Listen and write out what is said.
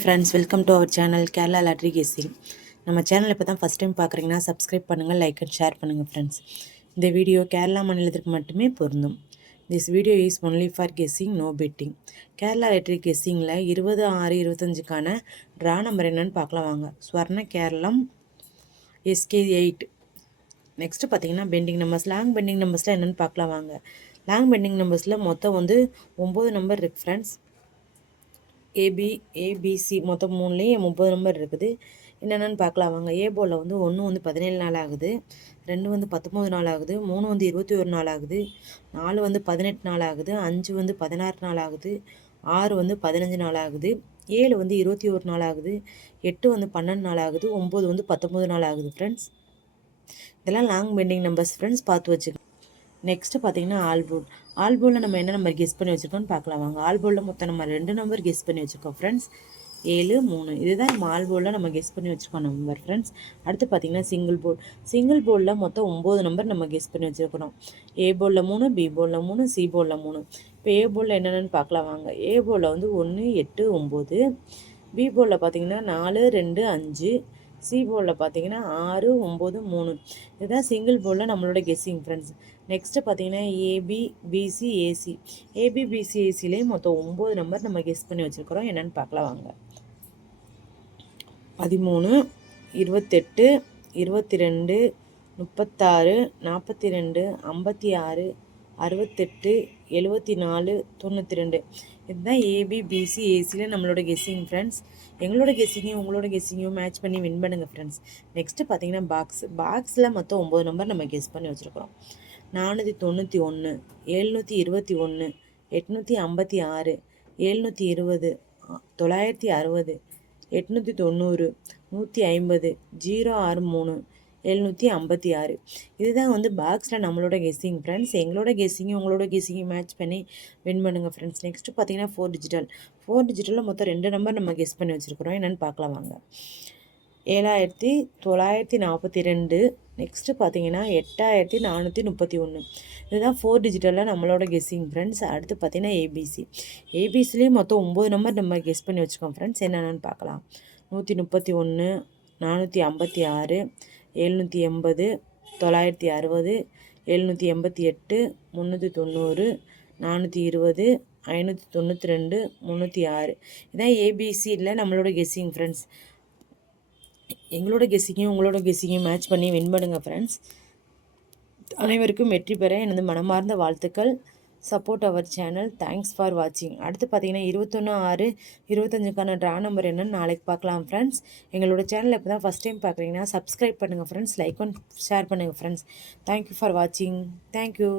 Friends, welcome to our channel Kerala lottery guessing. நம்ம channel இப்போ தான் ஃபஸ்ட் டைம் பார்க்குறீங்கன்னா சப்ஸ்கிரைப் பண்ணுங்கள், லைக் அண்ட் ஷேர் பண்ணுங்கள் ஃப்ரெண்ட்ஸ். இந்த வீடியோ கேரளா மாநிலத்திற்கு மட்டுமே பொருந்தும். This video is only for guessing, no betting. Kerala lottery கெஸ்ஸிங்கில் 20/6/25க்கான ட்ரா நம்பர் என்னென்னு பார்க்கலாம் வாங்க. ஸ்வர்ண கேரளம் SK8. நெக்ஸ்ட்டு பார்த்தீங்கன்னா பெண்டிங் நம்பர்ஸ். லாங் பெண்டிங் நம்பர்ஸில் என்னென்னு பார்க்கலாம் வாங்க. லாங் பெண்டிங் நம்பர்ஸில் மொத்தம் 9 நம்பர் இருக்குது ஃப்ரெண்ட்ஸ். ஏபிசி மொத்தம் 3லேயும் 30 நம்பர் இருக்குது. என்னென்னு பார்க்கலாம் வாங்க. ஏ போர்டில் 1 17 நாள் ஆகுது, 2 19 நாள் ஆகுது, 3 21 நாள் ஆகுது, 4 18 நாள் ஆகுது, 5 16 நாள் ஆகுது, 6 15 நாள் ஆகுது, 7 21 நாள் ஆகுது, 8 12 நாள் ஆகுது, 9 19 நாள் ஆகுது ஃப்ரெண்ட்ஸ். இதெல்லாம் லாங் பெண்டிங் நம்பர்ஸ் ஃப்ரெண்ட்ஸ், பார்த்து வச்சுக்கோங்க. நெக்ஸ்ட்டு பார்த்தீங்கன்னா ஆல்போர்டில் நம்ம என்ன நம்பர் கெஸ் பண்ணி வச்சுருக்கோம்னு பார்க்கலாம் வாங்க. ஆல்போர்டில் மொத்தம் நம்ம 2 நம்பர் கெஸ் பண்ணி வச்சுருக்கோம் ஃப்ரெண்ட்ஸ். 7 3 இதுதான் நம்ம ஆல்போர்டில் நம்ம கெஸ் பண்ணி வச்சுருக்கோம் நம்பர் ஃப்ரெண்ட்ஸ். அடுத்து பார்த்தீங்கன்னா சிங்கிள் போர்டில் மொத்தம் 9 நம்பர் நம்ம கெஸ் பண்ணி வச்சுருக்கிறோம். ஏ போர்டில் 3, பி போர்டில் 3, சி போர்டில் 3. இப்போ ஏ போர்டில் என்னென்னு பார்க்கலாம் வாங்க. ஏ போர்டில் 1 8 9, பி போர்டில் பார்த்தீங்கன்னா 4 2 5, சி போர்டில் பார்த்தீங்கன்னா 6 9 3. இதுதான் சிங்கிள் போர்டில் நம்மளோட கெஸ்ஸிங் ஃப்ரெண்ட்ஸ். நெக்ஸ்ட்டு பார்த்தீங்கன்னா ஏபிபிசிஏசிலேயே மொத்தம் 9 நம்பர் நம்ம கெஸ் பண்ணி வச்சுருக்கிறோம். என்னென்னு பார்க்கலாம் வாங்க. 13 28 22 36 42 56 68 74 92. இதுதான் ஏபிபிசிஏசியில் நம்மளோட கெஸ்ஸிங் ஃப்ரெண்ட்ஸ். எங்களோட கெஸ்ஸிங்கையும் உங்களோட கெஸ்ஸிங்கையும் மேட்ச் பண்ணி வின் பண்ணுங்கள் ஃப்ரெண்ட்ஸ். நெக்ஸ்ட்டு பார்த்தீங்கன்னா பாக்ஸில் மொத்தம் 9 நம்பர் நம்ம கெஸ் பண்ணி வச்சுருக்கிறோம். 491, 721, 856, 720, 960, 890, 150, 063, 756. இதுதான் பாக்ஸில் நம்மளோட கெஸ்ஸிங் ஃப்ரெண்ட்ஸ். எங்களோட கெஸ்ஸிங்கும் உங்களோட கெஸ்ஸிங்கும் மேட்ச் பண்ணி வின் பண்ணுங்கள் ஃப்ரெண்ட்ஸ். நெக்ஸ்ட்டு பார்த்தீங்கன்னா 4 டிஜிட்டலில் மொத்தம் 2 நம்பர் நம்ம கெஸ் பண்ணி வச்சுருக்கிறோம். என்னென்னு பார்க்கலாம் வாங்க. 7942. நெக்ஸ்ட்டு பார்த்தீங்கன்னா 8431. இதுதான் 4 டிஜிட்டலில் நம்மளோட கெஸ்ஸிங் ஃப்ரெண்ட்ஸ். அடுத்து பார்த்தீங்கன்னா ஏபிசிலேயும் மொத்தம் 9 நம்பர் நம்ம கெஸ் பண்ணி வச்சுக்கோம் ஃப்ரெண்ட்ஸ். என்னென்னு பார்க்கலாம். 131, 456, 780, 960, 788, 390, 420, 592, 306. இதான் ஏபிசியில் நம்மளோட கெஸ்ஸிங் ஃப்ரெண்ட்ஸ். எங்களோட கெஸ்ஸிங்கையும் உங்களோட கெஸ்ஸிங்கையும் மேட்ச் பண்ணி வின் பண்ணுங்கள் ஃப்ரெண்ட்ஸ். அனைவருக்கும் வெற்றி பெற எனது மனமார்ந்த வாழ்த்துக்கள். Support our channel. Thanks for வாட்சிங். அடுத்து பார்த்தீங்கன்னா 21/6/25க்கான ட்ரா நம்பர் என்னன்னு நாளைக்கு பார்க்கலாம் ஃப்ரெண்ட்ஸ். எங்களோட சேனல் இப்போ தான் ஃபஸ்ட் டைம் பார்க்குறீங்கன்னா சப்ஸ்கிரைப் பண்ணுங்கள் ஃப்ரெண்ட்ஸ், லைக் அண்ட் ஷேர் பண்ணுங்கள் ஃப்ரெண்ட்ஸ். தேங்க்யூ ஃபார் வாட்சிங். தேங்க்யூ.